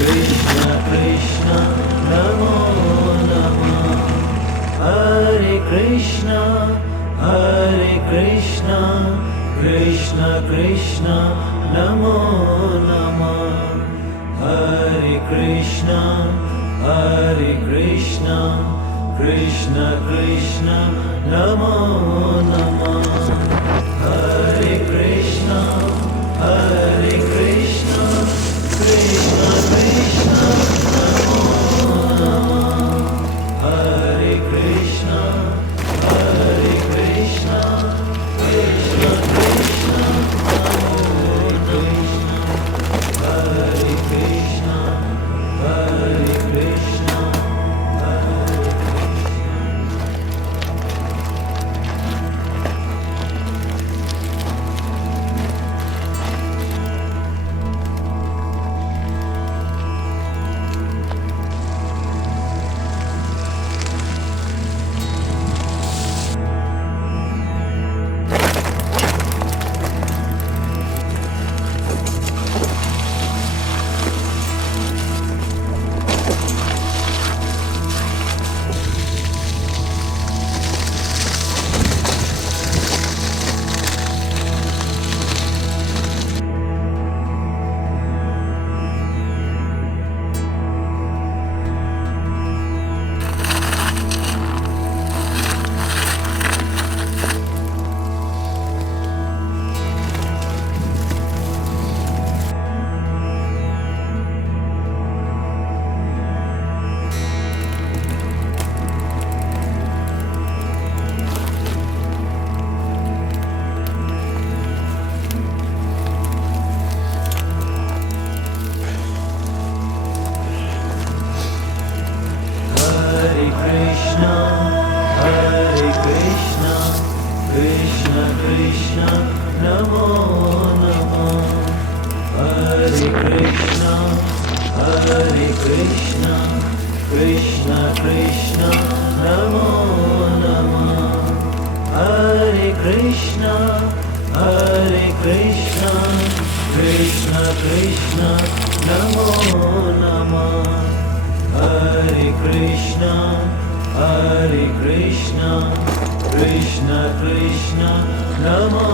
Krishna Krishna Namo Namah. Hare Krishna Krishna Krishna Namo Namah. Hare Krishna Krishna Krishna Namo Namah. Hare Krishna Krishna Krishna Namo Namah. Hare Krishna Krishna Krishna Namo Namah. Hare Krishna Krishna. Krishna Krishna Namo Namah. Hare Krishna Krishna Krishna Namo Namah. Hare Krishna Krishna Krishna Namo Namah. Hare Krishna Krishna Krishna Namo